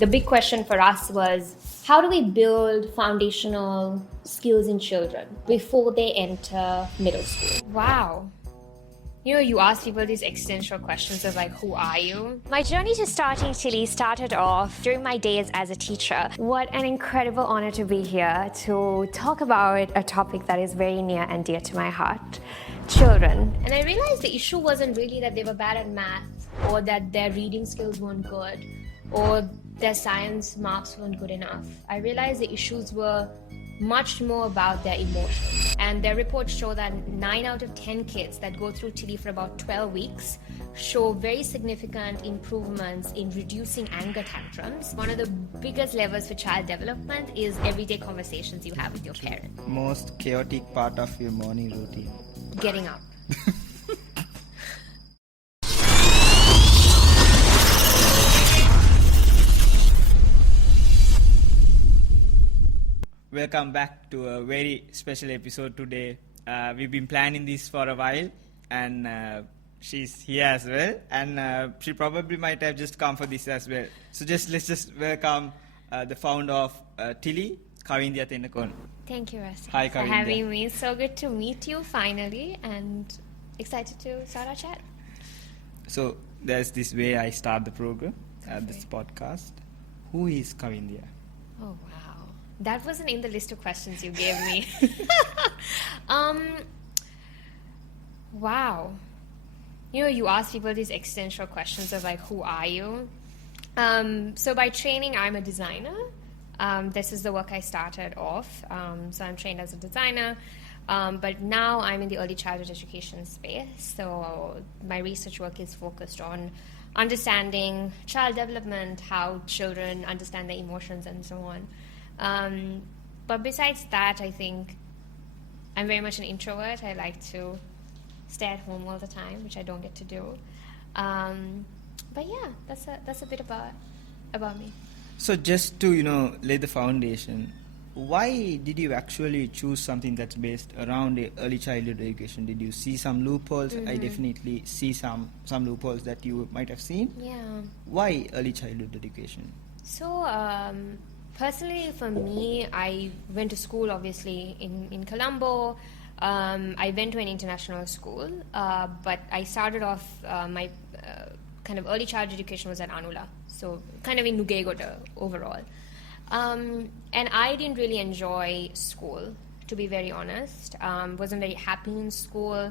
The big question for us was, how do we build foundational skills in children before they enter middle school? Wow. You ask people these existential questions of like, who are you? My journey to starting TILLI started off during my days as a teacher. What an incredible honor to be here to talk about a topic that is very near and dear to my heart, children. And I realized the issue wasn't really that they were bad at math or that their reading skills weren't good or their science marks weren't good enough. I realized the issues were much more about their emotions. And their reports show that 9 out of 10 kids that go through TILLI for about 12 weeks show very significant improvements in reducing anger tantrums. One of the biggest levers for child development is everyday conversations you have with your parents. Most chaotic part of your morning routine? Getting up. Welcome back to a very special episode today. We've been planning this for a while, and she's here as well, and she probably might have just come for this as well. So let's just welcome the founder of TILLI, Kavindya Thennakoon. Thank you, Rasta, Hi, for Kavindya. having me. So good to meet you finally, and excited to start our chat. So there's this way I start the program, this podcast. Who is Kavindya? Oh, wow. That wasn't in the list of questions you gave me. Wow. You ask people these existential questions of like, who are you? So by training, I'm a designer. This is the work I started off. So I'm trained as a designer. But now I'm in the early childhood education space. So my research work is focused on understanding child development, how children understand their emotions and so on. But besides that, I think I'm very much an introvert. I like to stay at home all the time, which I don't get to do. But yeah, that's a bit about me. So just to lay the foundation, why did you actually choose something that's based around early childhood education? Did you see some loopholes? I definitely see some loopholes that you might have seen. Yeah. Why early childhood education? So personally, for me, I went to school obviously in Colombo. I went to an international school, but I started off my kind of early childhood education was at Anula, so kind of in Nugegoda overall. And I didn't really enjoy school, to be very honest. Wasn't very happy in school.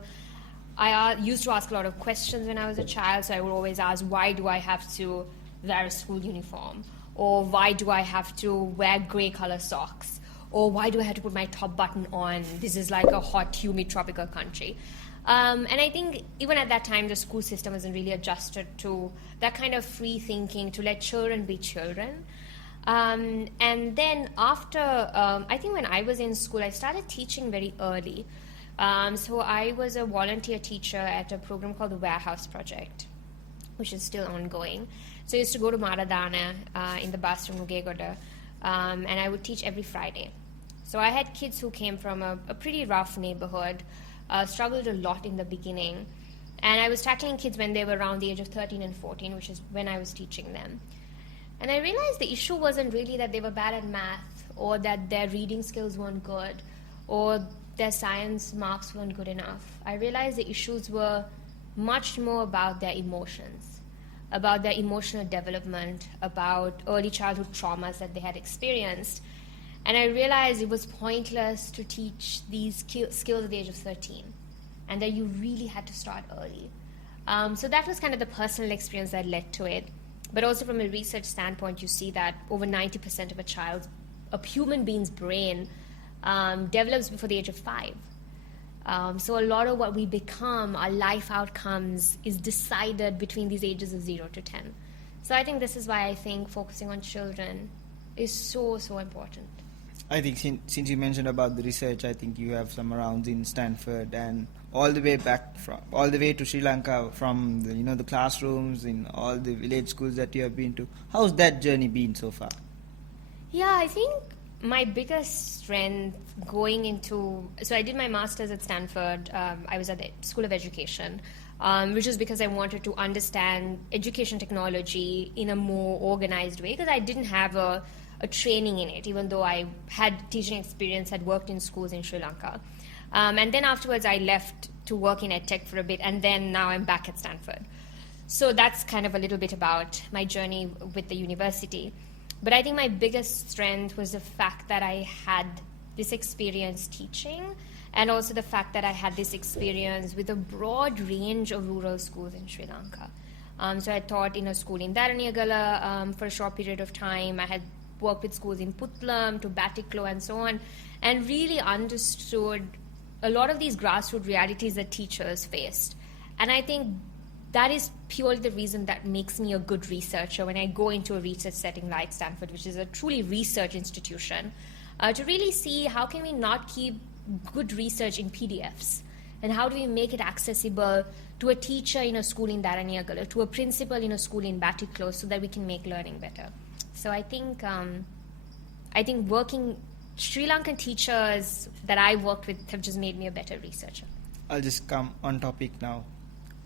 I used to ask a lot of questions when I was a child, so I would always ask, why do I have to wear a school uniform? Or why do I have to wear grey color socks? Or why do I have to put my top button on? This is like a hot, humid, tropical country. And I think even at that time, the school system wasn't really adjusted to that kind of free thinking, to let children be children. And then after, I think when I was in school, I started teaching very early. So I was a volunteer teacher at a program called the Warehouse Project, which is still ongoing. So I used to go to Maradana in the bus from Nugegoda, and I would teach every Friday. So I had kids who came from a pretty rough neighborhood, struggled a lot in the beginning, and I was tackling kids when they were around the age of 13 and 14, which is when I was teaching them. And I realized the issue wasn't really that they were bad at math or that their reading skills weren't good or their science marks weren't good enough. I realized the issues were much more about their emotions, about their emotional development, about early childhood traumas that they had experienced. And I realized it was pointless to teach these skills at the age of 13, and that you really had to start early. So that was kind of the personal experience that led to it. But also from a research standpoint, you see that over 90% of a human being's brain develops before the age of 5. So a lot of what we become, our life outcomes, is decided between these ages of 0 to 10. So I think this is why I think focusing on children is so, so important. I think since you mentioned about the research, I think you have some rounds in Stanford and all the way to Sri Lanka, from the classrooms in all the village schools that you have been to. How's that journey been so far? Yeah, I think my biggest strength going into... So I did my master's at Stanford. I was at the School of Education. which is because I wanted to understand education technology in a more organized way, because I didn't have a training in it, even though I had teaching experience, had worked in schools in Sri Lanka. And then afterwards, I left to work in EdTech for a bit, and then now I'm back at Stanford. So that's kind of a little bit about my journey with the university. But I think my biggest strength was the fact that I had this experience teaching, and also the fact that I had this experience with a broad range of rural schools in Sri Lanka. So I taught in a school in Dharaniyagala for a short period of time. I had worked with schools in Putlam to Batiklo and so on, and really understood a lot of these grassroots realities that teachers faced. And I think that is purely the reason that makes me a good researcher when I go into a research setting like Stanford, which is a truly research institution, to really see how can we not keep good research in PDFs, and how do we make it accessible to a teacher in a school in Dharaniyagala, to a principal in a school in Batiklo, so that we can make learning better. So I think working Sri Lankan teachers that I worked with have just made me a better researcher. I'll just come on topic now.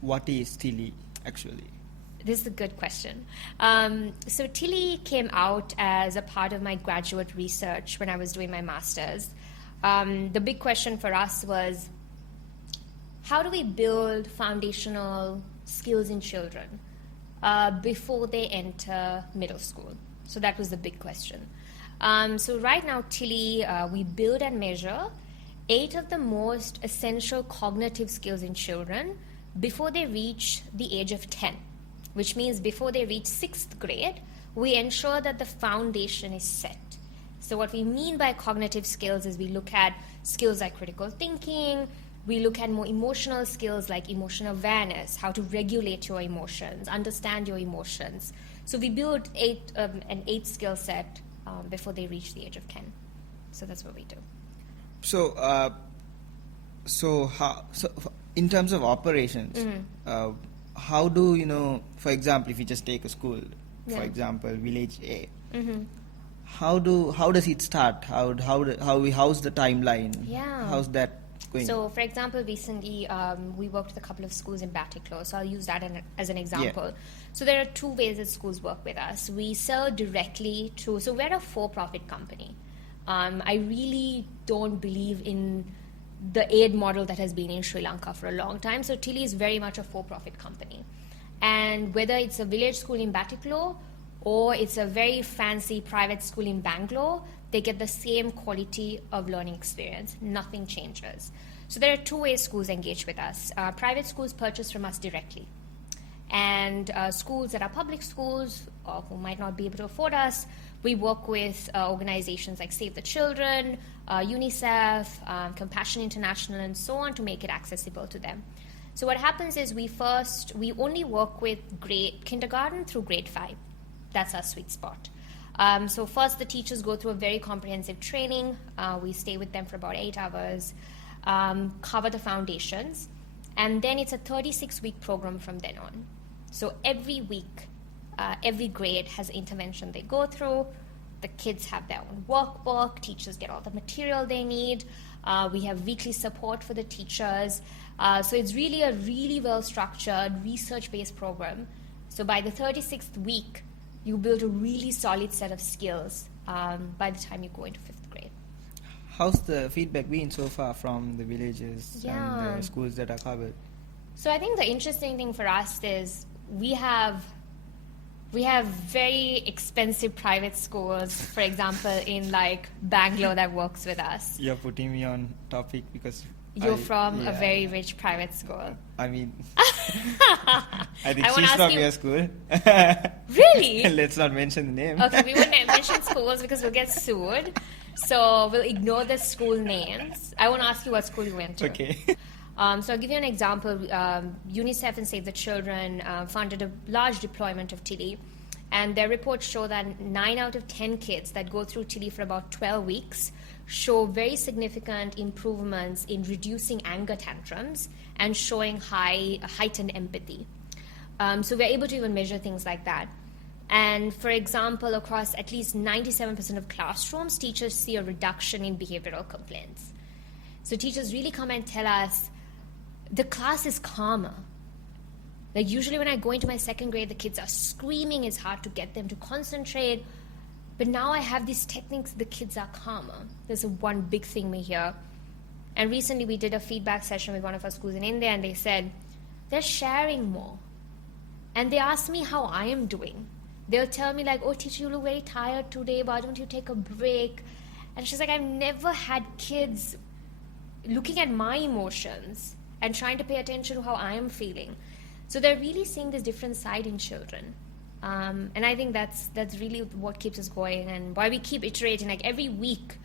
What is TILLI actually? This is a good question. So TILLI came out as a part of my graduate research when I was doing my master's. The big question for us was, how do we build foundational skills in children before they enter middle school? So that was the big question. So right now, TILLI, we build and measure 8 of the most essential cognitive skills in children before they reach the age of 10, which means before they reach 6th grade, we ensure that the foundation is set. So what we mean by cognitive skills is we look at skills like critical thinking, we look at more emotional skills like emotional awareness, how to regulate your emotions, understand your emotions. So we build an 8 skill set before they reach the age of 10. So that's what we do. So, in terms of operations, how do for example, if you just take a school, for example, village A, how does it start? How's the timeline? Yeah. How's that going? So, for example, recently we worked with a couple of schools in Batiklo, so I'll use that as an example. Yeah. So there are 2 ways that schools work with us. We sell directly to, so we're a for-profit company. I really don't believe in the aid model that has been in Sri Lanka for a long time. So TILLI is very much a for-profit company. And whether it's a village school in Batiklo or it's a very fancy private school in Bangalore, they get the same quality of learning experience. Nothing changes. So there are 2 ways schools engage with us. Private schools purchase from us directly. And schools that are public schools who might not be able to afford us, we work with organizations like Save the Children, UNICEF, Compassion International, and so on to make it accessible to them. So what happens is we only work with kindergarten through grade 5. That's our sweet spot. So first the teachers go through a very comprehensive training. We stay with them for about 8 hours, cover the foundations, and then it's a 36-week program from then on. So every week, every grade has an intervention they go through. The kids have their own workbook. Teachers get all the material they need. We have weekly support for the teachers. So it's really a really well-structured, research-based program. So by the 36th week, you build a really solid set of skills by the time you go into 5th grade. How's the feedback been so far from the villages and the schools that are covered? So I think the interesting thing for us is we have very expensive private schools, for example, in like Bangalore that works with us. You're putting me on topic because you're from a very rich private school. I mean, I think she's from your school. Really? Let's not mention the name. Okay, we won't mention schools because we'll get sued. So we'll ignore the school names. I want to ask you what school you went to. Okay. So I'll give you an example. UNICEF and Save the Children funded a large deployment of TILLI, and their reports show that 9 out of 10 kids that go through TILLI for about 12 weeks show very significant improvements in reducing anger tantrums and showing heightened empathy. So we're able to even measure things like that. And for example, across at least 97% of classrooms, teachers see a reduction in behavioral complaints. So teachers really come and tell us, the class is calmer. Like usually when I go into my second grade, the kids are screaming. It's hard to get them to concentrate. But now I have these techniques, the kids are calmer. There's one big thing we hear. And recently we did a feedback session with one of our schools in India, and they said they're sharing more. And they asked me how I am doing. They'll tell me like, oh, teacher, you look very tired today. Why don't you take a break? And she's like, I've never had kids looking at my emotions and trying to pay attention to how I am feeling. So they're really seeing this different side in children. And I think that's really what keeps us going and why we keep iterating. Like every week,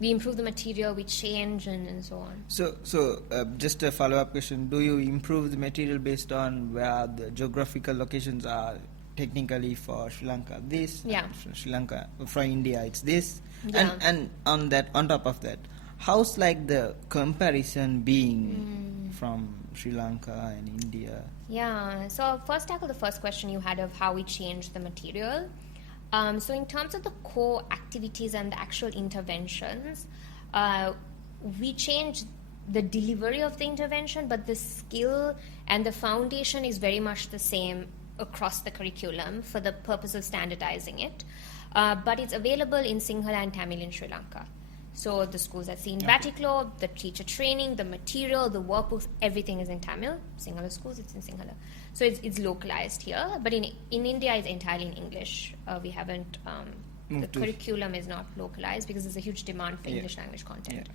we improve the material, we change, and so on. So just a follow-up question. Do you improve the material based on where the geographical locations are? Technically for Sri Lanka, this. Yeah. For Sri Lanka, for India, it's this. Yeah. And on top of that, how's like the comparison being from Sri Lanka and India? Yeah. So I'll first tackle the first question you had of how we change the material. So in terms of the core activities and the actual interventions, we change the delivery of the intervention, but the skill and the foundation is very much the same across the curriculum for the purpose of standardizing it. But it's available in Sinhala and Tamil in Sri Lanka. So the schools that see in Batiklo, the teacher training, the material, the workbooks, everything is in Tamil. Sinhala schools, it's in Sinhala. So it's localized here. But in India, it's entirely in English. We haven't, the curriculum is not localized because there's a huge demand for English language content.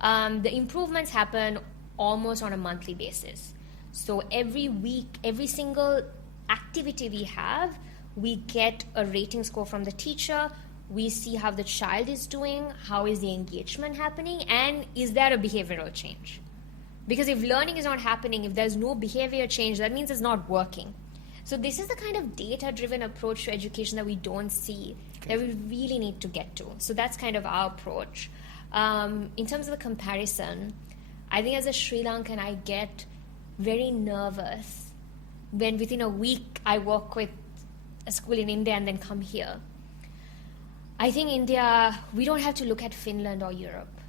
Yeah. The improvements happen almost on a monthly basis. So every week, every single activity we have, we get a rating score from the teacher. We see how the child is doing, how is the engagement happening, and is there a behavioral change? Because if learning is not happening, if there's no behavior change, that means it's not working. So this is the kind of data-driven approach to education that we don't see, that we really need to get to. So that's kind of our approach. In terms of the comparison, I think as a Sri Lankan, I get very nervous when within a week I work with a school in India and then come here. I think India, we don't have to look at Finland or Europe.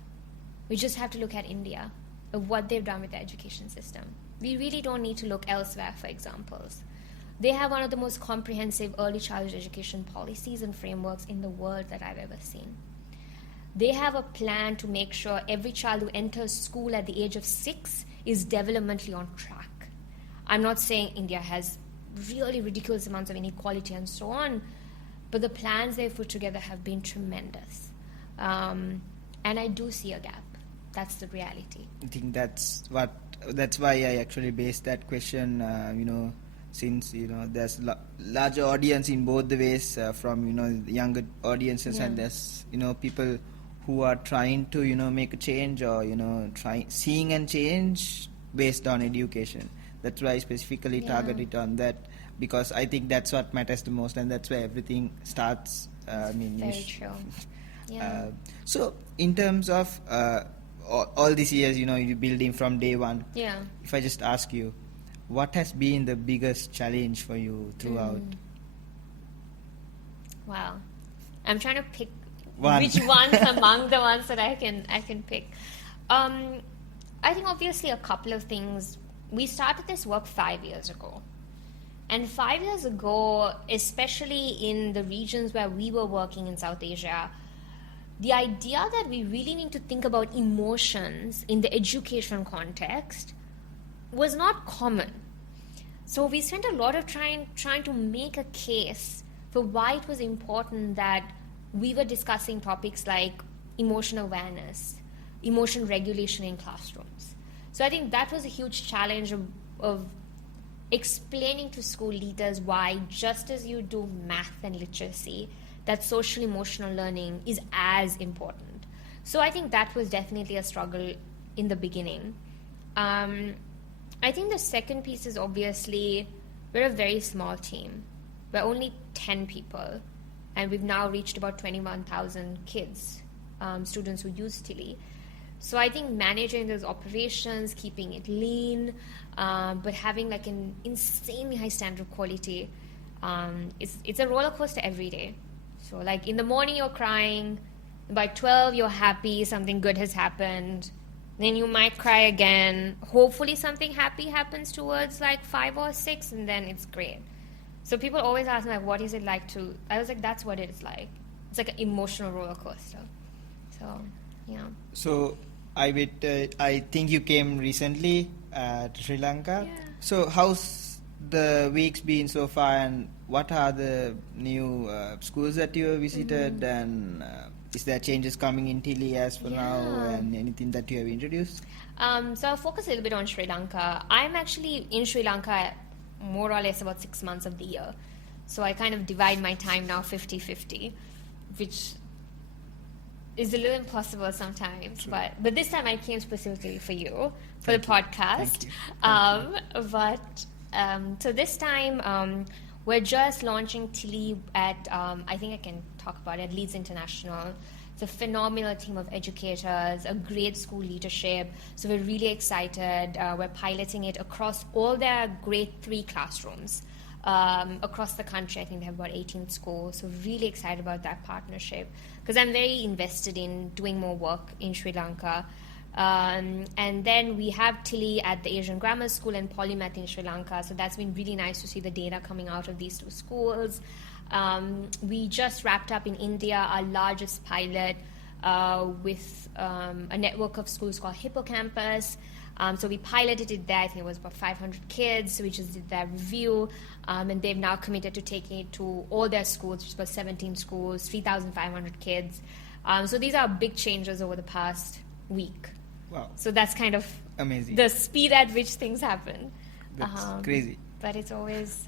We just have to look at India, of what they've done with the education system. We really don't need to look elsewhere for examples. They have one of the most comprehensive early childhood education policies and frameworks in the world that I've ever seen. They have a plan to make sure every child who enters school at the age of 6 is developmentally on track. I'm not saying India has really ridiculous amounts of inequality and so on, but the plans they've put together have been tremendous. And I do see a gap. That's the reality. I think that's why I actually based that question, since, there's larger audience in both the ways, from, younger audiences, and there's, people who are trying to, make a change or, seeing and change based on education. That's why I specifically targeted on that, because I think that's what matters the most, and that's where everything starts. Very true. Yeah. So in terms of all these years, you're building from day one. Yeah. If I just ask you, what has been the biggest challenge for you throughout? Wow. I'm trying to pick one. Which ones among the ones that I can pick. I think obviously a couple of things. We started this work 5 years ago. And 5 years ago, especially in the regions where we were working in South Asia, the idea that we really need to think about emotions in the education context was not common. So we spent a lot of trying to make a case for why it was important that we were discussing topics like emotion awareness, emotion regulation in classrooms. So I think that was a huge challenge of explaining to school leaders why, just as you do math and literacy, that social emotional learning is as important. So I think that was definitely a struggle in the beginning. I think the second piece is obviously we're a very small team. We're only 10 people, and we've now reached about 21,000 kids, students who use TILLI. So I think managing those operations, keeping it lean, but having like an insanely high standard of quality, it's a roller coaster every day. So like in the morning you're crying, by 12 you're happy, something good has happened, then you might cry again. Hopefully something happy happens towards like 5 or 6, and then it's great. So people always ask me, like, what is it like to... I was like, that's what it's like. It's like an emotional roller coaster. So, yeah. So I think you came recently to Sri Lanka. Yeah. So how's the weeks been so far, and what are the new schools that you have visited, and is there changes coming in TILLI as for now, and anything that you have introduced? So I'll focus a little bit on Sri Lanka. I'm actually in Sri Lanka more or less about 6 months of the year. So I kind of divide my time now 50-50, which is a little impossible sometimes. True. But this time I came specifically for you, for the podcast. So this time we're just launching TILLI at, I think I can talk about it, at Leeds International. It's a phenomenal team of educators, a great school leadership. So we're really excited. We're piloting it across all their grade 3 classrooms across the country. I think they have about 18 schools. So really excited about that partnership because I'm very invested in doing more work in Sri Lanka. And then we have TILLI at the Asian Grammar School and Polymath in Sri Lanka. So that's been really nice to see the data coming out of these 2 schools. We just wrapped up in India our largest pilot with a network of schools called Hippocampus. So we piloted it there. I think it was about 500 kids. So we just did that review. And they've now committed to taking it to all their schools, which is about 17 schools, 3,500 kids. So these are big changes over the past week. Wow. So that's kind of amazing. The speed at which things happen. That's crazy. But it's always,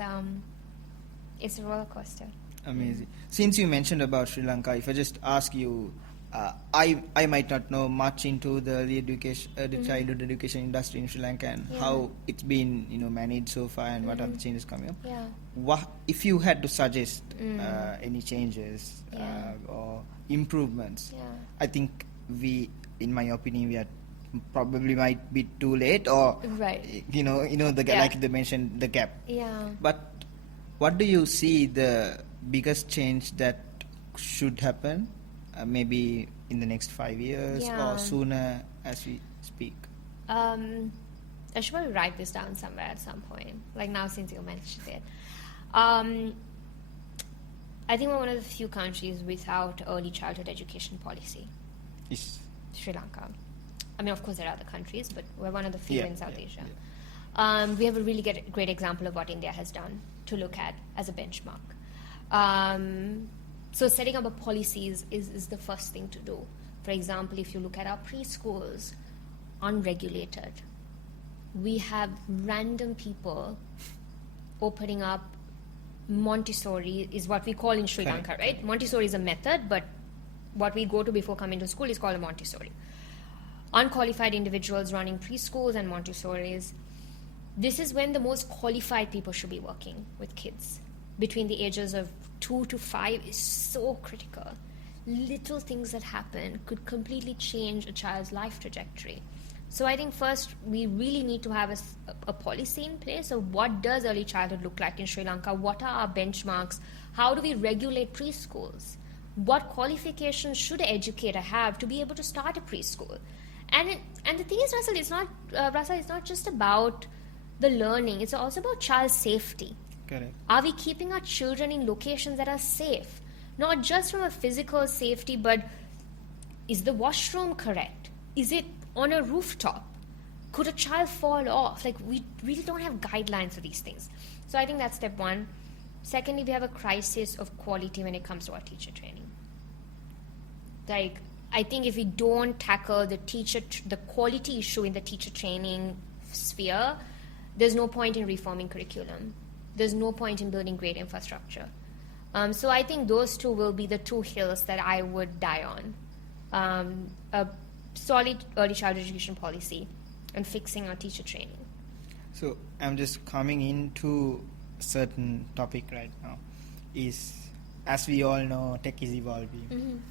it's a roller coaster. Amazing. Since you mentioned about Sri Lanka, if I just ask you, I might not know much into the early education, the childhood education industry in Sri Lanka and how it's been, managed so far, and what are the changes coming up. Yeah. What if you had to suggest any changes or improvements? Yeah. I think in my opinion, we are probably might be too late, or right. Like they mentioned, the gap. Yeah. But what do you see the biggest change that should happen, maybe in the next 5 years or sooner as we speak? I should probably write this down somewhere at some point, like now since you mentioned it. I think we're one of the few countries without early childhood education policy. Yes. Sri Lanka. I mean, of course, there are other countries, but we're one of the few in South Asia. Yeah. We have a really great example of what India has done to look at as a benchmark. So setting up a policy is the first thing to do. For example, if you look at our preschools, unregulated, we have random people opening up. Montessori is what we call in Sri Lanka, right? Montessori is a method, but what we go to before coming to school is called a Montessori. Unqualified individuals running preschools and Montessoris. This is when the most qualified people should be working with kids. Between the ages of 2 to 5 is so critical. Little things that happen could completely change a child's life trajectory. So I think first we really need to have a policy in place of what does early childhood look like in Sri Lanka, what are our benchmarks, how do we regulate preschools, what qualifications should an educator have to be able to start a preschool. And the thing is, Russell, it's not just about the learning, it's also about child safety. Correct. Are we keeping our children in locations that are safe? Not just from a physical safety, but is the washroom correct? Is it on a rooftop? Could a child fall off? Like, we really don't have guidelines for these things. So I think that's step one. Secondly, we have a crisis of quality when it comes to our teacher training. Like, I think if we don't tackle the quality issue in the teacher training sphere, there's no point in reforming curriculum. There's no point in building great infrastructure. So I think those two will be the 2 hills that I would die on. A solid early childhood education policy and fixing our teacher training. So I'm just coming into a certain topic right now. Is, as we all know, tech is evolving.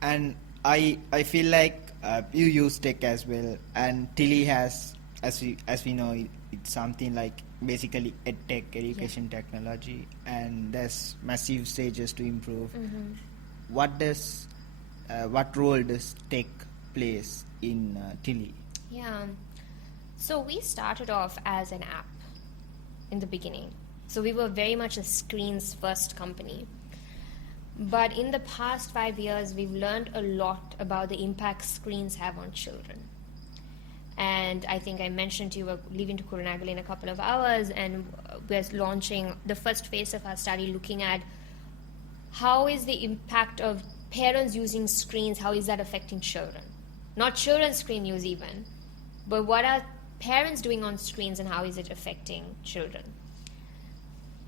And I feel like you use tech as well, and TILLI has, as we know, it's something like basically EdTech, education technology, and there's massive stages to improve. What role does tech place in TILLI? Yeah. So we started off as an app in the beginning. So we were very much a screens first company. But in the past 5 years, we've learned a lot about the impact screens have on children. And I think I mentioned to you, we're leaving to Kuranagal in a couple of hours, and we're launching the first phase of our study looking at how is the impact of parents using screens, how is that affecting children? Not children's screen use even, but what are parents doing on screens and how is it affecting children?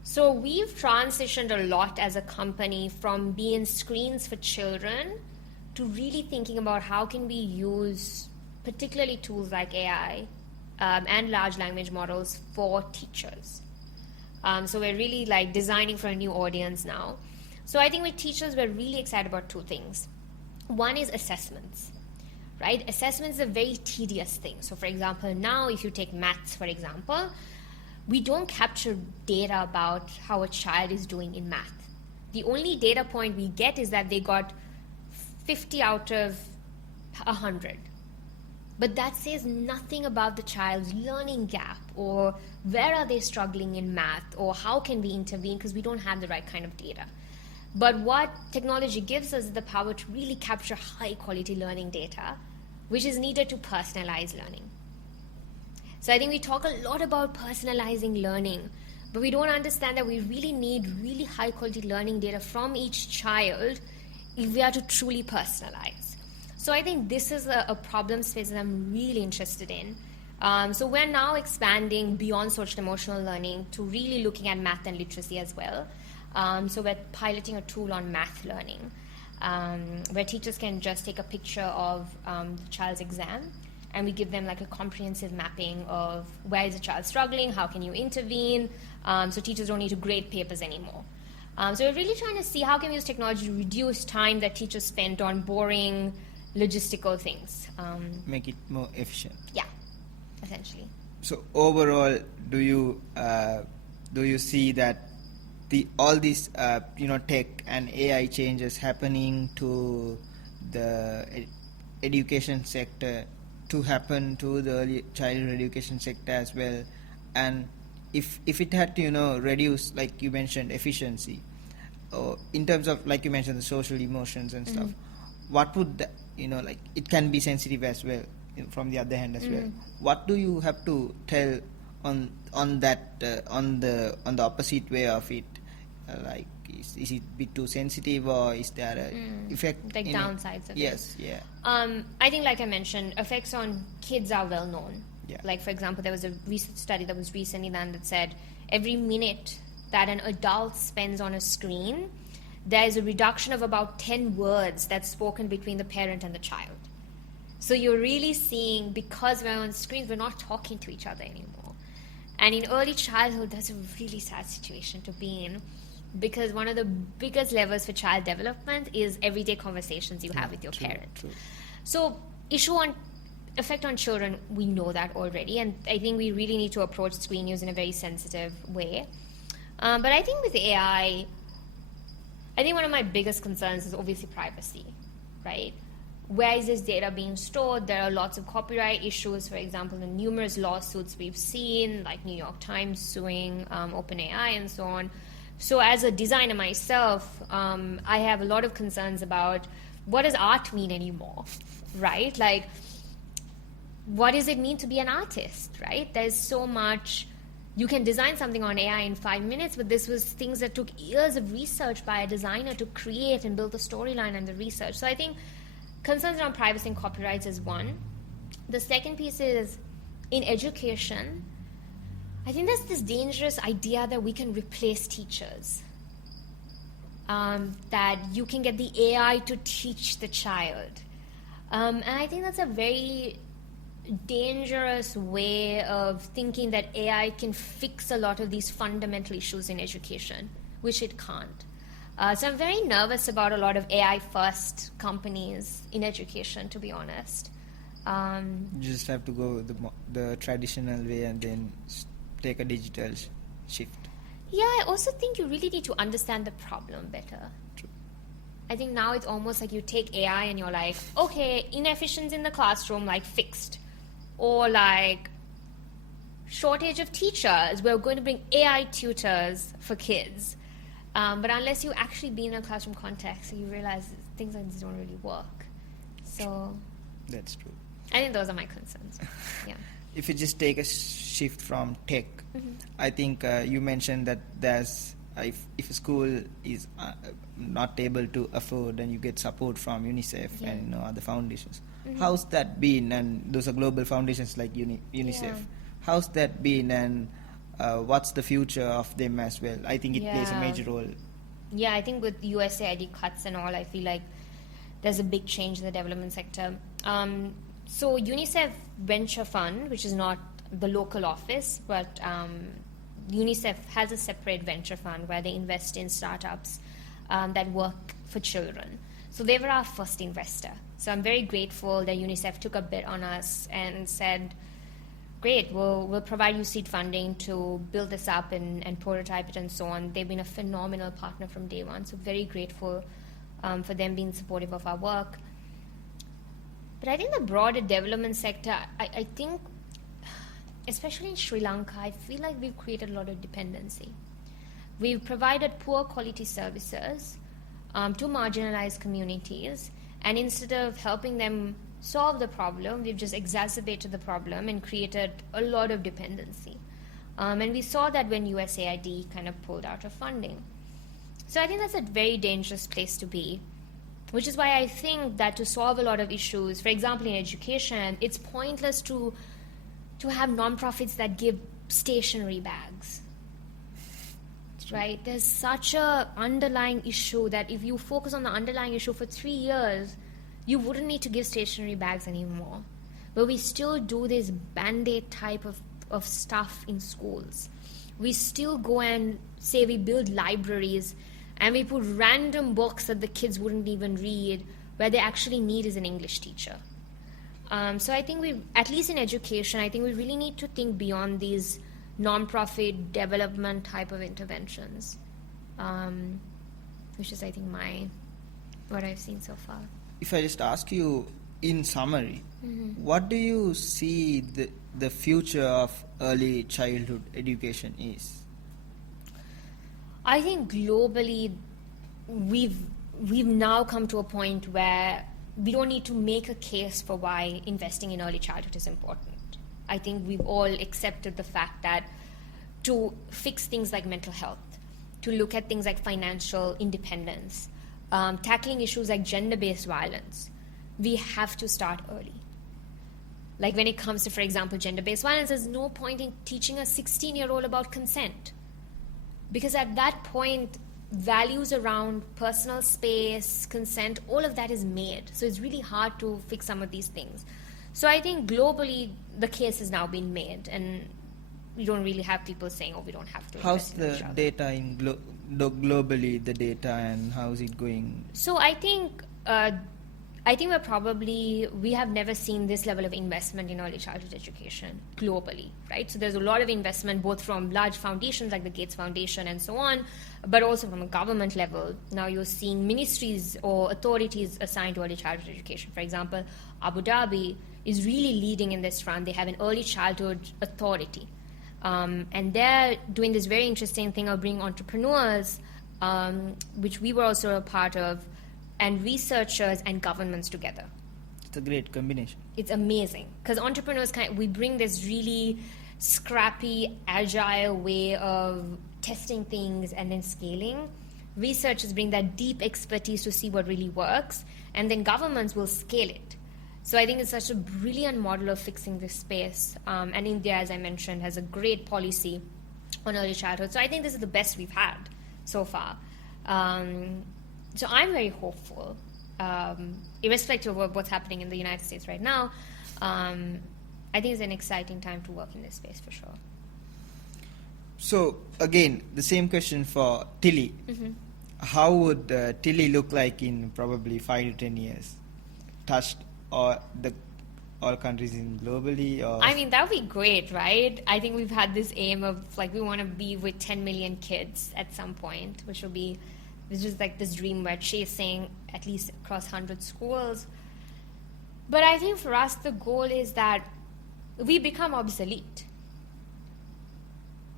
So we've transitioned a lot as a company from being screens for children to really thinking about how can we use particularly tools like AI and large language models for teachers. So we're really like designing for a new audience now. So I think with teachers, we're really excited about two things. One is assessments, right? Assessments is a very tedious thing. So for example, now if you take maths, for example, we don't capture data about how a child is doing in math. The only data point we get is that they got 50 out of 100. But that says nothing about the child's learning gap or where are they struggling in math or how can we intervene because we don't have the right kind of data. But what technology gives us is the power to really capture high quality learning data, which is needed to personalize learning. So I think we talk a lot about personalizing learning, but we don't understand that we really need really high quality learning data from each child if we are to truly personalize. So I think this is a problem space that I'm really interested in. So we're now expanding beyond social emotional learning to really looking at math and literacy as well. So we're piloting a tool on math learning where teachers can just take a picture of the child's exam and we give them like a comprehensive mapping of where is the child struggling, how can you intervene, so teachers don't need to grade papers anymore. So we're really trying to see how can we use technology to reduce time that teachers spent on boring logistical things. Make it more efficient. Yeah, essentially. So overall, do you see that all these tech and AI changes happening to the education sector to happen to the early childhood education sector as well? And if it had to reduce, like you mentioned, efficiency, or in terms of, like you mentioned, the social emotions and stuff, what would that, it can be sensitive as well from the other hand as well. What do you have to tell on that on the opposite way of it? Like is it a bit too sensitive or is there a effect? Like downsides of it? Yes, yeah. I think, like I mentioned, effects on kids are well known. Yeah. Like, for example, there was a research study that was recently done that said every minute that an adult spends on a screen, there is a reduction of about 10 words that's spoken between the parent and the child. So you're really seeing, because we're on screens, we're not talking to each other anymore. And in early childhood, that's a really sad situation to be in, because one of the biggest levers for child development is everyday conversations you have with your parent. True. So effect on children, we know that already, and I think we really need to approach screen use in a very sensitive way. But I think with AI, I think one of my biggest concerns is obviously privacy, right? Where is this data being stored? There are lots of copyright issues, for example, the numerous lawsuits we've seen, like New York Times suing OpenAI and so on. So as a designer myself, I have a lot of concerns about what does art mean anymore, right? Like, what does it mean to be an artist, right? There's so much. You can design something on AI in 5 minutes, but this was things that took years of research by a designer to create and build the storyline and the research. So I think concerns around privacy and copyrights is one. The second piece is in education, I think there's this dangerous idea that we can replace teachers, that you can get the AI to teach the child. And I think that's a very dangerous way of thinking that AI can fix a lot of these fundamental issues in education, which it can't. So I'm very nervous about a lot of AI-first companies in education, to be honest. You just have to go the traditional way and then take a digital shift. Yeah, I also think you really need to understand the problem better. True. I think now it's almost like you take AI and you're like, okay, inefficiency in the classroom, like fixed. Or like shortage of teachers, we're going to bring AI tutors for kids. But unless you actually be in a classroom context, you realize things like this don't really work. So That's true. I think those are my concerns. Yeah. If you just take a shift from tech, I think you mentioned that there's if a school is not able to afford, and you get support from UNICEF and other foundations. How's that been? And those are global foundations like UNICEF. Yeah. How's that been? And what's the future of them as well? I think it plays a major role. Yeah, I think with USAID cuts and all, I feel like there's a big change in the development sector. So UNICEF Venture Fund, which is not the local office, but UNICEF has a separate venture fund where they invest in startups that work for children. So they were our first investor. So I'm very grateful that UNICEF took a bit on us and said, great, we'll provide you seed funding to build this up and prototype it and so on. They've been a phenomenal partner from day one. So very grateful for them being supportive of our work. But I think the broader development sector, I think, especially in Sri Lanka, I feel like we've created a lot of dependency. We've provided poor quality services to marginalized communities, and instead of helping them solve the problem, we've just exacerbated the problem and created a lot of dependency. And we saw that when USAID kind of pulled out of funding. So I think that's a very dangerous place to be, which is why I think that to solve a lot of issues, for example, in education, it's pointless to have nonprofits that give stationery bags, right? There's such a underlying issue that if you focus on the underlying issue for 3 years, you wouldn't need to give stationery bags anymore. But we still do this Band-Aid type of stuff in schools. We still go and say we build libraries and we put random books that the kids wouldn't even read, where they actually need is an English teacher. So I think at least in education, I think we really need to think beyond these non-profit development type of interventions, which is, I think, what I've seen so far. If I just ask you in summary, what do you see the future of early childhood education is? I think globally, we've now come to a point where we don't need to make a case for why investing in early childhood is important. I think we've all accepted the fact that to fix things like mental health, to look at things like financial independence, tackling issues like gender-based violence, we have to start early. Like when it comes to, for example, gender-based violence, there's no point in teaching a 16-year-old about consent. Because at that point, values around personal space, consent, all of that is made. So it's really hard to fix some of these things. So I think globally, the case has now been made, and we don't really have people saying, oh, we don't have to. How's the data in globally, the data, and how's it going? So I think we have never seen this level of investment in early childhood education globally, right? So there's a lot of investment both from large foundations like the Gates Foundation and so on, but also from a government level. Now you're seeing ministries or authorities assigned to early childhood education. For example, Abu Dhabi is really leading in this front. They have an early childhood authority. And they're doing this very interesting thing of bringing entrepreneurs, which we were also a part of, and researchers and governments together. It's a great combination. It's amazing because entrepreneurs we bring this really scrappy, agile way of testing things and then scaling. Researchers bring that deep expertise to see what really works, and then governments will scale it. So I think it's such a brilliant model of fixing this space. And India, as I mentioned, has a great policy on early childhood. So I think this is the best we've had so far. So I'm very hopeful, irrespective of what's happening in the United States right now. I think it's an exciting time to work in this space for sure. So again, the same question for TILLI. How would TILLI look like in probably 5 to 10 years? Touched all countries in globally? Or? I mean, that would be great, right? I think we've had this aim of we want to be with 10 million kids at some point, which will be It's just like this dream we're chasing, at least across 100 schools. But I think for us, the goal is that we become obsolete.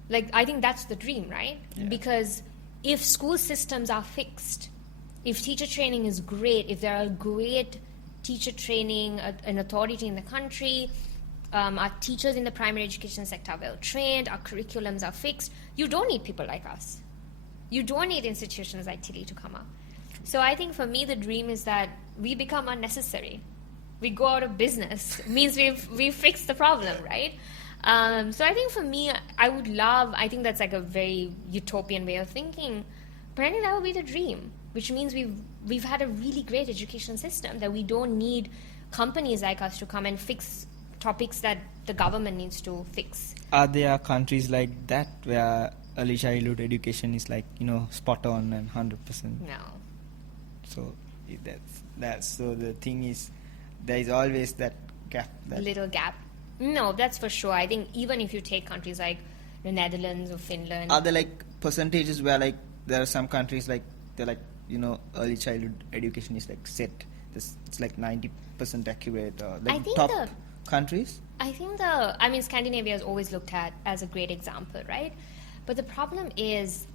Like, I think that's the dream, right? Yeah. Because if school systems are fixed, if teacher training is great, if there are great teacher training, an authority in the country, our teachers in the primary education sector are well trained, our curriculums are fixed, you don't need people like us. You don't need institutions like TILLI to come up. So I think for me, the dream is that we become unnecessary. We go out of business. It means we've fixed the problem, right? So I think for me, I think that's like a very utopian way of thinking, but I think that would be the dream, which means we've had a really great education system, that we don't need companies like us to come and fix topics that the government needs to fix. Are there countries like that where early childhood education is like, spot on and 100%? No. So that's so the thing is, there is always that gap. Little gap. No, that's for sure. I think even if you take countries like the Netherlands or Finland. Are there like percentages where like there are some countries like they're like, early childhood education is like set, it's like 90% accurate, or like top countries? I think Scandinavia is always looked at as a great example, right? But the problem is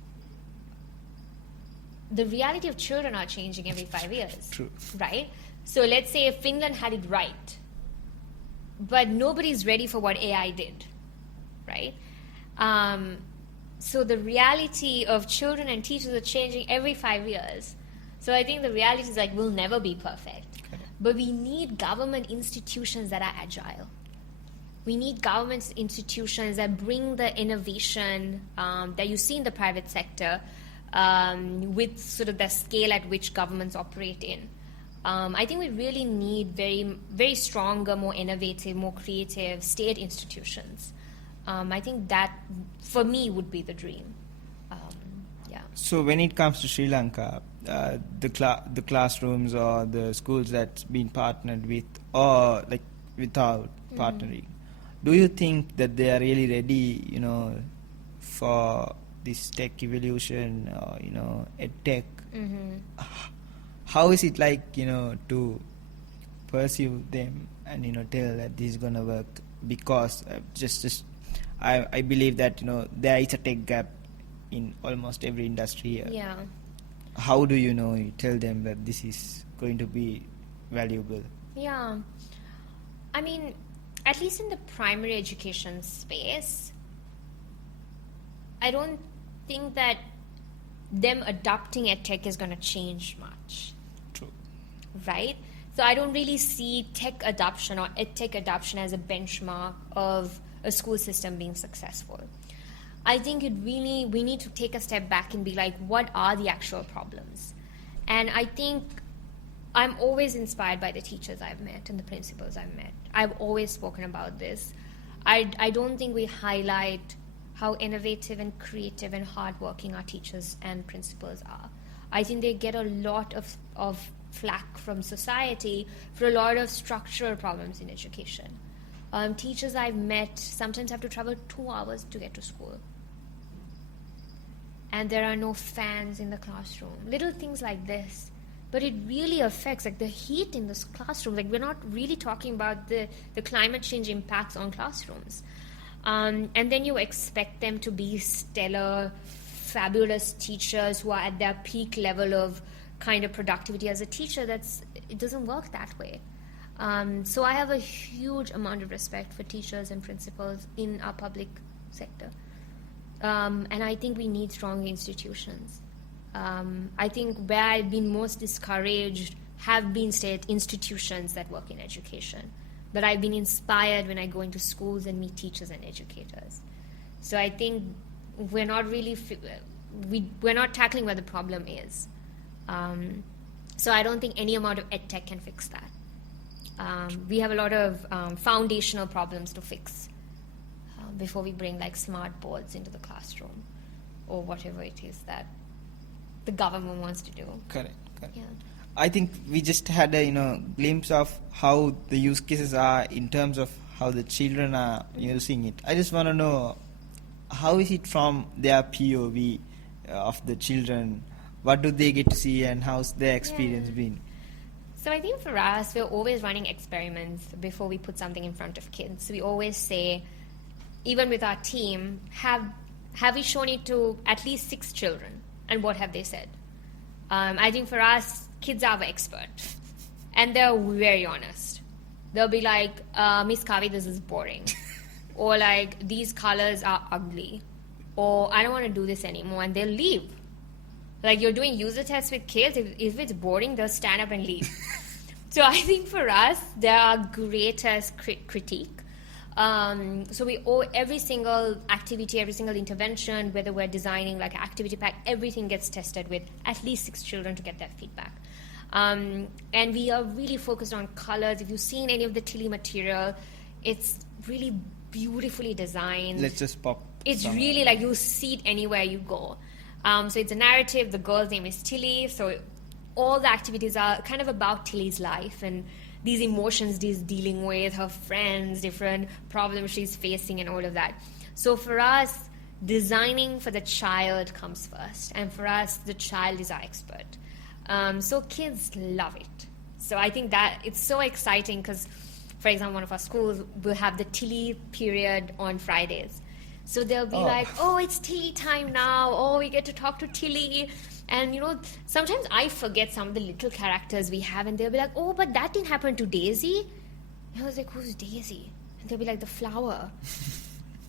the reality of children are changing every 5 years. True. Right? So let's say if Finland had it right, but nobody's ready for what AI did, right? So the reality of children and teachers are changing every 5 years. So I think the reality is like we'll never be perfect. Okay. But we need government institutions that are agile. We need government institutions that bring the innovation that you see in the private sector with sort of the scale at which governments operate in. I think we really need very, very stronger, more innovative, more creative state institutions. I think that, for me, would be the dream. Yeah. So when it comes to Sri Lanka, the classrooms or the schools that's been partnered with, or like without partnering, do you think that they are really ready, for this tech evolution, or EdTech? How is it like, to pursue them and tell that this is gonna work? Because I believe that there is a tech gap in almost every industry here. Yeah. How do you tell them that this is going to be valuable? Yeah. I mean, at least in the primary education space, I don't think that them adopting EdTech is going to change much. True. Right? So I don't really see tech adoption or EdTech adoption as a benchmark of a school system being successful. I think we need to take a step back and be like, what are the actual problems? And I think I'm always inspired by the teachers I've met and the principals I've met. I've always spoken about this. I don't think we highlight how innovative and creative and hardworking our teachers and principals are. I think they get a lot of flack from society for a lot of structural problems in education. Teachers I've met sometimes have to travel 2 hours to get to school. And there are no fans in the classroom. Little things like this. But it really affects, like, the heat in this classroom. Like, we're not really talking about the climate change impacts on classrooms. And then you expect them to be stellar, fabulous teachers who are at their peak level of kind of productivity as a teacher. It doesn't work that way. So I have a huge amount of respect for teachers and principals in our public sector. And I think we need strong institutions. I think where I've been most discouraged have been state institutions that work in education. But I've been inspired when I go into schools and meet teachers and educators. So I think we're not really, we're not tackling where the problem is. So I don't think any amount of EdTech can fix that. We have a lot of foundational problems to fix before we bring like smart boards into the classroom or whatever it is that the government wants to do. Correct. Yeah. I think we just had a glimpse of how the use cases are in terms of how the children are using it. I just want to know, how is it from their POV of the children? what do they get to see, and how's their experience Yeah. been? So I think for us, we're always running experiments before we put something in front of kids. So we always say, even with our team, have we shown it to at least 6 children? And what have they said? I think for us, kids are our expert. And they're very honest. They'll be like, Miss Kavi, this is boring. Or like, these colors are ugly. Or I don't want to do this anymore. And they'll leave. Like, you're doing user tests with kids. If it's boring, they'll stand up and leave. So I think for us, they're our greatest critique. So we owe every single activity, every single intervention, whether we're designing like an activity pack, everything gets tested with at least 6 children to get that feedback. And we are really focused on colors. If you've seen any of the TILLI material, it's really beautifully designed. Let's just pop. It's some really out. like you'll see it anywhere you go. So it's a narrative. The girl's name is TILLI. So all the activities are kind of about TILLI's life and these emotions she's dealing with, her friends, different problems she's facing, and all of that. So for us, designing for the child comes first. And for us, the child is our expert. So kids love it. So I think that it's so exciting because, for example, one of our schools will have the TILLI period on Fridays. So they'll be like, oh, it's TILLI time now. Oh, we get to talk to TILLI. And, you know, sometimes I forget some of the little characters we have. And they'll be like, oh, but that didn't happen to Daisy. And I was like, who's Daisy? And they'll be like, the flower.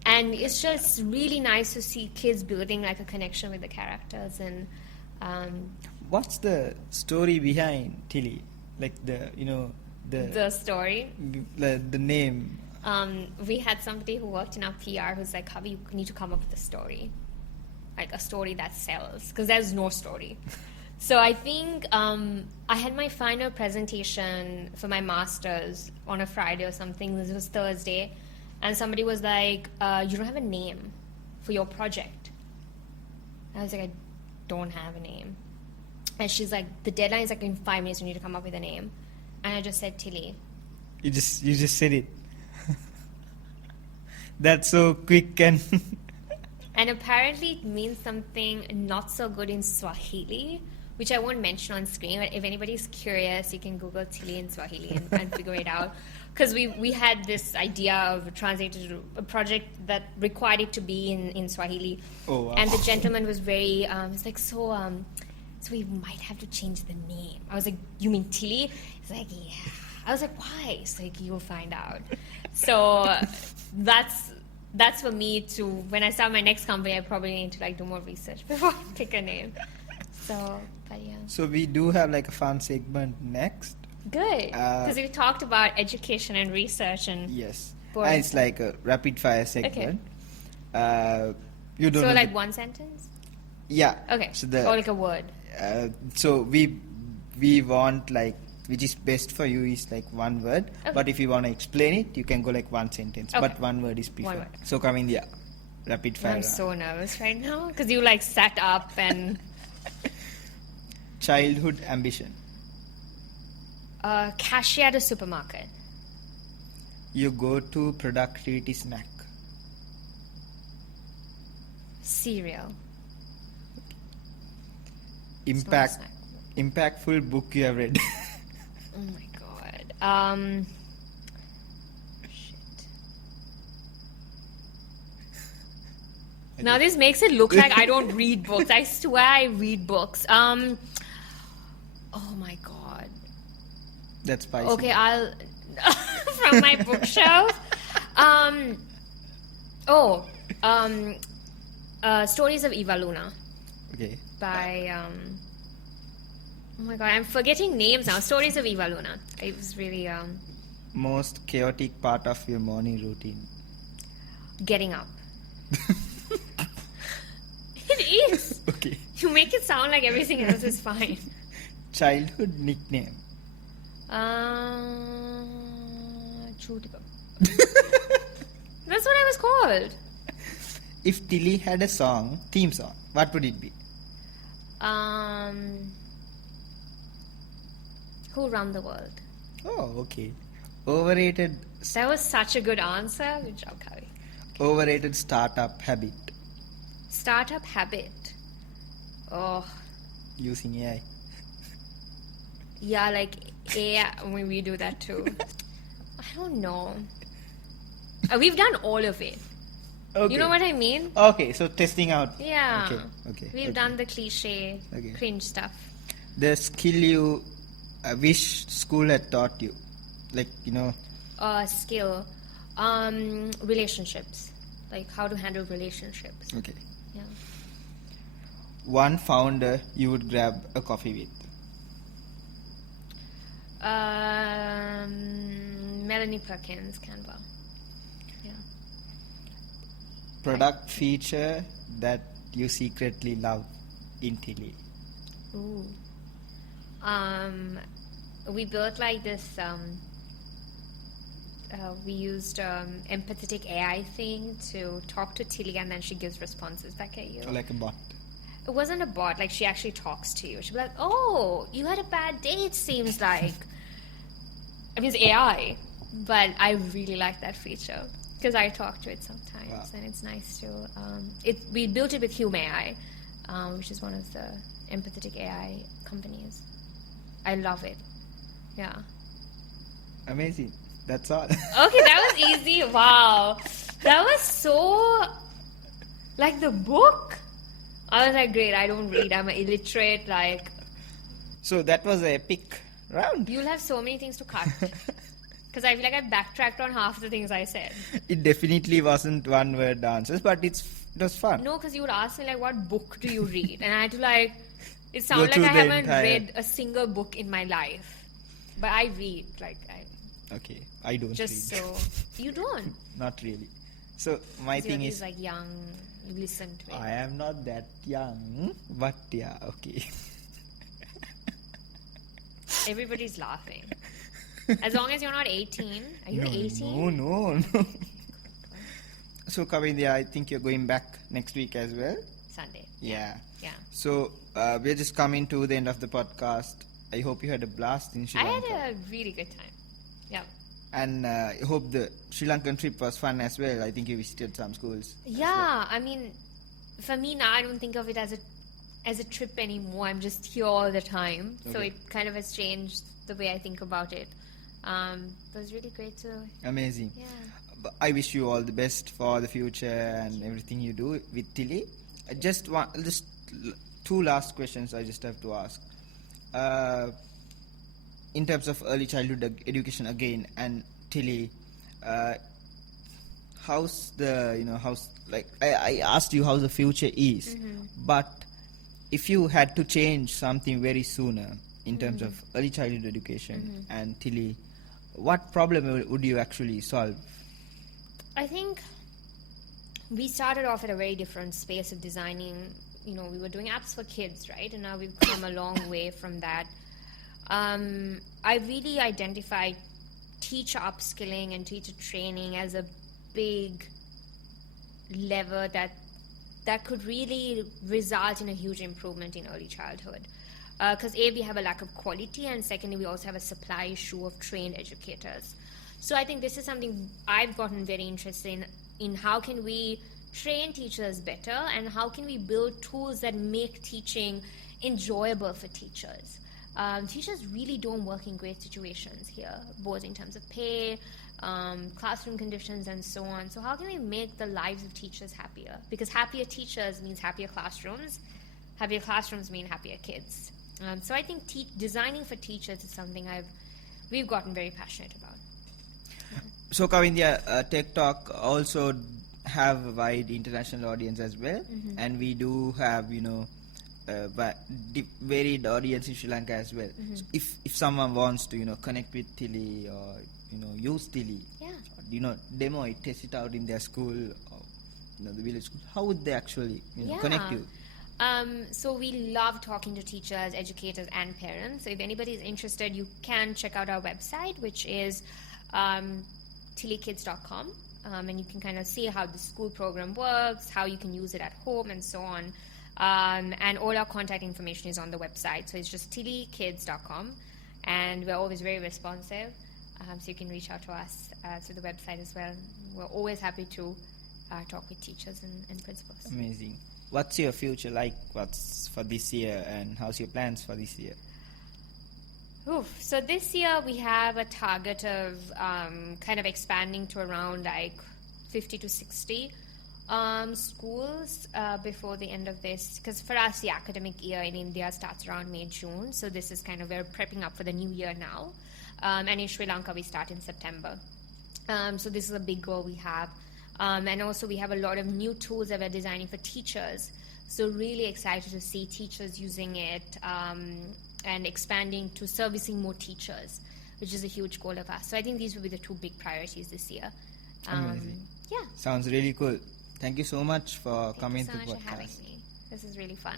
And it's just really nice to see kids building like a connection with the characters. And What's the story behind TILLI? Like the story. the name. We had somebody who worked in our PR who's like, Kavi, you need to come up with a story. Like a story that sells. Because there's no story. So I think I had my final presentation for my master's on a Friday or something. This was Thursday. And somebody was like, you don't have a name for your project. I was like, I don't have a name. And she's like, the deadline is like in 5 minutes, you need to come up with a name. And I just said TILLI. You just said it. That's so quick and And apparently it means something not so good in Swahili, which I won't mention on screen, but if anybody's curious, you can Google TILLI in Swahili and figure it out. Because we had this idea of translated to a project that required it to be in Swahili. Oh, wow. And the gentleman was very, he's like, so we might have to change the name. I was like, you mean TILLI? He's like, yeah. I was like, why? He's like, you'll find out. So that's for me to, when I start my next company, I probably need to like do more research before I pick a name. So, but yeah. So we do have like a fun segment next. Good. Because we talked about education and research and Yes. boring And it's stuff. like a rapid fire segment. You don't So know like the- one sentence? Yeah. Okay. So Or like a word. so we want like which is best for you is like one word. Okay. But if you want to explain it, you can go like one sentence. Okay. But one word is preferred. One word. So Kavindya, rapid fire. I'm so nervous right now because you like sat up and Childhood ambition. cashier at a supermarket. You go to productivity snack. Cereal. Impact. snack. Impactful book you have read. Oh my god. Shit. Now this makes it look like I don't read books. I swear I read books. Oh my god. That's spicy. Okay, I'll from my bookshelf. Stories of Eva Luna Okay. by oh my god, I'm forgetting names now. Stories of Eva Luna. It was really Most chaotic part of your morning routine. getting up. It is. Okay. You make it sound like everything else is fine. Childhood nickname. Chutika. That's what I was called. If TILLI had a theme song, what would it be? Who Run the World? Oh, okay. Overrated That was such a good answer. Good job, Kavi. startup habit. Startup habit. Oh, using AI? Yeah, like AI, we do that too. I don't know. We've done all of it. Okay. You know what I mean? Okay, so testing out. Yeah. Okay. We've done the cliche, Okay. cringe stuff. The skill you wish school had taught you, like Skill, relationships, like how to handle relationships. Okay. Yeah. One founder you would grab a coffee with. Melanie Perkins, Canva. Yeah. Product feature that you secretly love in TILLI. Ooh. We built like this. We used empathetic AI thing to talk to TILLI, and then she gives responses back at you. Like a bot. It wasn't a bot. Like she actually talks to you. She'd be like, "Oh, you had a bad day. It seems like." I mean, it's AI, but I really like that feature because I talk to it sometimes, Wow. and it's nice to. We built it with Hume AI, which is one of the empathetic AI companies. I love it. Yeah. Amazing. That's all. Okay, that was easy. Wow, that was so. Like the book. I was like, great. I don't read. I'm an illiterate. Like. So that was an epic round. You'll have so many things to cut. Because I feel like I backtracked on half the things I said. It definitely wasn't one word answers, but it was fun. No, because you would ask me, like, what book do you read? And I had to, like, it sounded like through I the haven't entire- read a single book in my life. But I read, like, Okay, I don't just read. so. You don't. Not really. So my thing He's is, like young, you listen to it. I am not that young, but yeah, okay. Everybody's laughing. As long as you're not 18. Are you 18? No. So Kavindya, I think you're going back next week as well. Sunday. Yeah. Yeah. So we're just coming to the end of the podcast. I hope you had a blast in Sri I Lanka. had a really good time. Yeah. And I hope the Sri Lankan trip was fun as well. I think you visited some schools. Yeah, I mean, for me now, I don't think of it as a trip anymore. I'm just here all the time, so Okay. it kind of has changed the way I think about it. It was really great to. Amazing. Yeah. But I wish you all the best for the future and everything you do with TILLI. Just two last questions I just have to ask. In terms of early childhood education again and TILLI, how's I asked you how the future is, but if you had to change something very sooner in terms of early childhood education and TILLI, what problem would you actually solve? I think we started off at a very different space of designing. We were doing apps for kids, right? And now we've come a long way from that. I really identified teacher upskilling and teacher training as a big lever that could really result in a huge improvement in early childhood. Because we have a lack of quality, and secondly, we also have a supply issue of trained educators. So I think this is something I've gotten very interested in how can we train teachers better, and how can we build tools that make teaching enjoyable for teachers. Teachers really don't work in great situations here, both in terms of pay, classroom conditions, and so on. So how can we make the lives of teachers happier? Because happier teachers means happier classrooms. Happier classrooms mean happier kids. So I think designing for teachers is something we've gotten very passionate about. So Kavindya, Tech Talk also have a wide international audience as well, and we do have varied audience in Sri Lanka as well. So if someone wants to connect with TILLI or use TILLI, demo it, test it out in their school or the village school, how would they actually connect you? So we love talking to teachers, educators, and parents. So if anybody is interested, you can check out our website, which is tillikids.com, and you can kind of see how the school program works, how you can use it at home, and so on. And all our contact information is on the website. So it's just tillikids.com, and we're always very responsive. So you can reach out to us through the website as well. We're always happy to talk with teachers and principals. Amazing. what's your future like? What's for this year, and how's your plans for this year? Oof. So this year we have a target of kind of expanding to around like 50 to 60 schools before the end of this, because for us the academic year in India starts around May, June. So this is kind of, we're prepping up for the new year now. And in Sri Lanka we start in September. So this is a big goal we have. And also we have a lot of new tools that we're designing for teachers. So really excited to see teachers using it and expanding to servicing more teachers, which is a huge goal of us. So I think these will be the two big priorities this year. Amazing. Yeah. Sounds really cool. Thank you so much for coming to the podcast. Thank you so much for having me. This is really fun.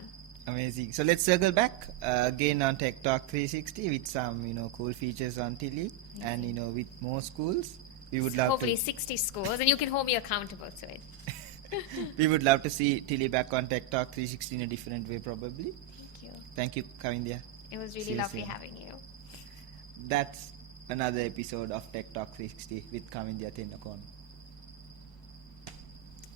Amazing. So let's circle back again on Tech Talk 360 with some, cool features on TILLI, and with more schools. We would love hopefully 60 schools, and you can hold me accountable to it. We would love to see TILLI back on Tech Talk 360 in a different way, probably. Thank you. Thank you, Kavindya. It was really lovely having you. That's another episode of Tech Talk 360 with Kavindya Thennakoon.